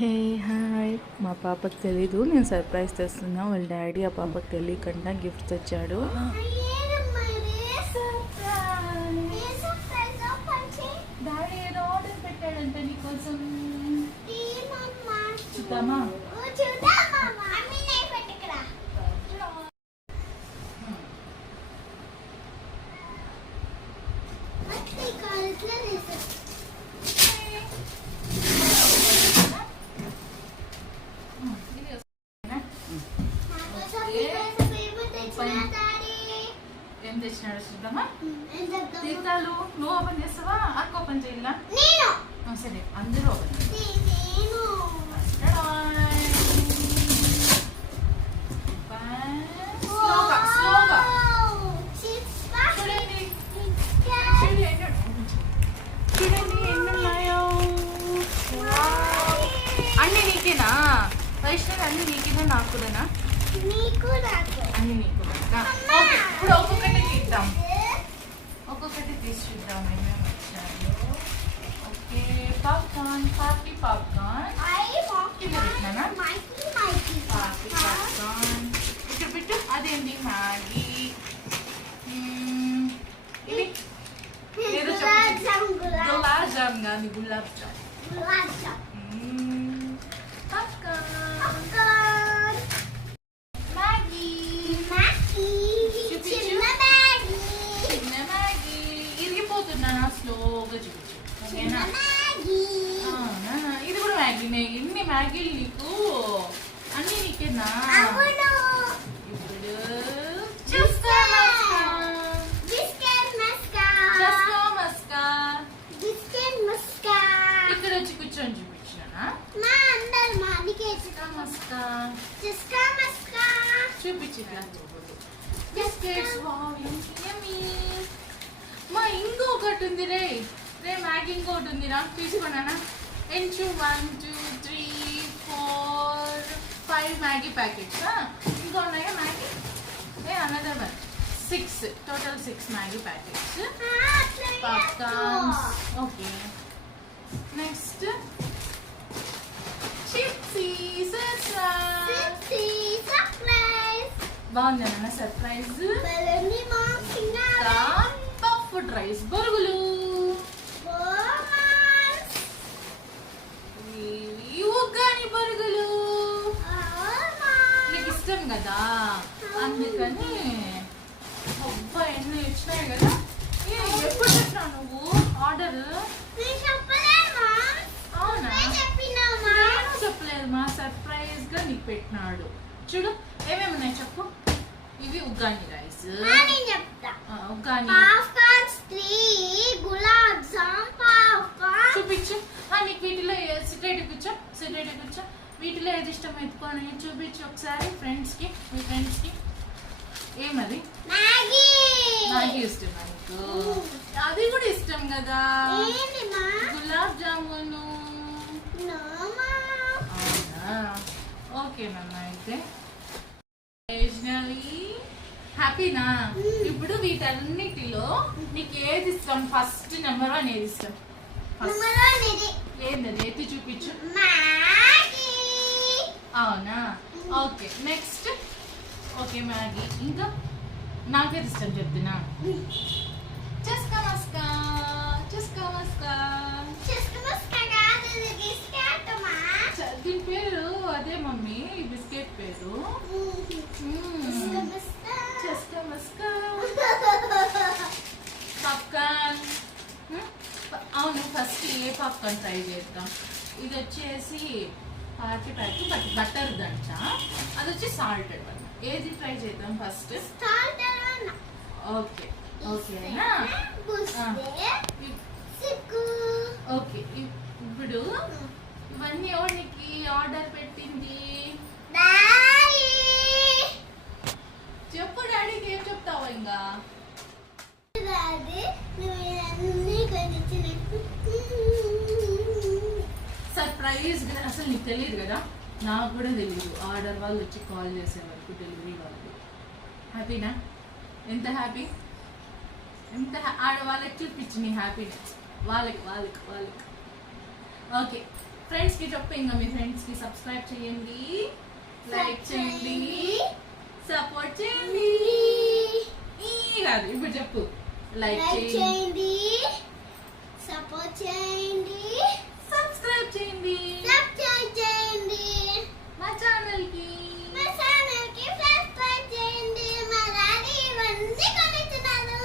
Hey hi, మా పాపకు తెలీదు నేను సర్ప్రైజ్ తెస్తున్నా. వాళ్ళ డాడీ ఆ పాపకు తెలియకుండా గిఫ్ట్ తెచ్చాడు. డాడీ ఏదో ఆర్డర్ పెట్టాడంట నీకోసం. చూద్దామా? ఏం తెచ్చినాడు చూద్దామా? తీర్థాలు నువ్వు ఓపెన్ చేస్తావా? అక్క ఓపెన్ చేయాలా? సరే, అందరూ ఓపెన్ చూడండి ఎన్నున్నాయో. అన్ని నీకేనా వైష్ణవి? అన్ని నీకేనా నాకు కూడానా? అన్ని నీకు. ఇప్పుడు ఒక్కొక్కటి తీద్దాం, ఒక్కొక్కటి తీసి చూద్దాం ఏమేమి వచ్చాయో. ఓకే, పాప్కార్న్, పార్టీ పాప్కార్న్ పెట్టినా? పార్టీ పాప్కార్న్ ఇక్కడ పెట్టు. అదేంటి? మ్యాగీ. ఇది ఏదో గులాబ్ జామ్ కాదు, గులాబ్ జామ్. స్లోగా చూపించు. ఇది కూడా మ్యాగీనే. ఎన్ని మ్యాగీలు నీకు? అన్ని నీకేనా? ఇప్పుడు ఇక్కడ వచ్చి కూర్చొని చూపించానా? చూపించు బిస్కెట్స్. మా ఇంకొకటి ఉంది రే మ్యాగీ ఇంకొకటి ఉందిరా, తీసుకున్నానా? ఎంచు 1 2 3 4 5 మ్యాగీ ప్యాకెట్స్. ఇంకా ఉన్నాయా Maggi? Another 1 6 total 6 Maggi packets. Popcorns. Okay, next Chipsy surprise. బాగుంది అన్న సర్ప్రైజ్. ఫుడ్ రైస్ బొరుగులు. ఉగ్గాని బొరుగులు నీకు ఇష్టం కదా, అందుకని. అబ్బా ఎన్ని వచ్చినాయి కదా. ఎప్పుడు పెట్టినావు నువ్వు ఆర్డర్? అవునా? నేను చెప్పలేదు, మా సర్ప్రైజ్ గా నీకు పెట్టినాడు. చూడు ఏమేమి ఉన్నాయి చెప్పు. ఇవి ఉగ్గాని రైస్, ఉగ్గాని చూపించు. నీకు వీటిలో సిటేట్ కూర్చో. వీటిలో ఏది ఇష్టం ఎత్తుకొని చూపించు ఒకసారి ఫ్రెండ్స్ కి, మీ ఫ్రెండ్స్ కి. ఏమది? మ్యాగీ ఇష్టమా నీకు? అది కూడా ఇష్టం కదా, గులాబ్ జామును. ఓకే నాన్న, అయితే హ్యాపీనా? ఇప్పుడు వీటన్నిటిలో నీకు ఏది ఇష్టం? ఫస్ట్ నెంబర్ 1 ఏది ఇష్టం? ఏంటది? ఎత్తి చూపించు. అవునా? Okay, next. Okay, Maggi. ఇంకా నాకేది ఇష్టం చెప్తున్నా? దీని పేరు అదే మమ్మీ, బిస్కెట్ పేరు. పాప్కార్న్. అవును, ఫస్ట్ ఏ పాప్కార్న్ ట్రై చేద్దాం? ఇది వచ్చేసి పార్టీ ప్యాక్ బటర్ దంచ, అది వచ్చి సాల్టెడ్ వన్. ఏది ట్రై చేద్దాం ఫస్ట్? ఓకే ఓకేనా? ఓకే, ఇప్పుడు ఇవన్నీ ఎవరికి ఆర్డర్ పెట్టింది? చెప్పు డాడీకి. ఏం చెప్తావా ఇంకా? సర్ప్రైజ్ అసలు నీకు తెలియదు కదా, నాకు కూడా తెలియదు. ఆర్డర్ వాళ్ళు వచ్చి కాల్ చేసే వరకు, డెలివరీ వాళ్ళు. హ్యాపీనా? ఎంత హ్యాపీ? ఎంత వాళ్ళకి చూపించి నీ హ్యాపీనెస్ వాళ్ళకి. ఓకే, ఫ్రెండ్స్ కి చెప్పు, ఇంకా మీ ఫ్రెండ్స్ కి సబ్స్క్రైబ్ చేయండి, లైక్ చేయండి, సపోర్ట్ చేయండి. కాదు ఇప్పుడు చెప్పు, లైక్ చేయండి, సపోర్ట్ చేయండి, సబ్స్క్రైబ్ చేయండి మా ఛానల్ కి. సబ్స్క్రైబ్ చేయండి. మా డాడీ ఇవన్నీ కొనిస్తున్నారు.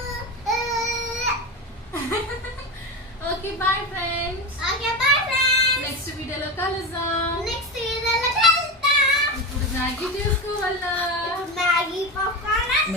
Okay bye friends, okay bye friends. Next వీడియోలో కలుద్దాం. నెక్స్ట్ వీడియోలో కలుద్దాం. ఇప్పుడు మ్యాగీ చేసుకోవాలా? Maggi popcorn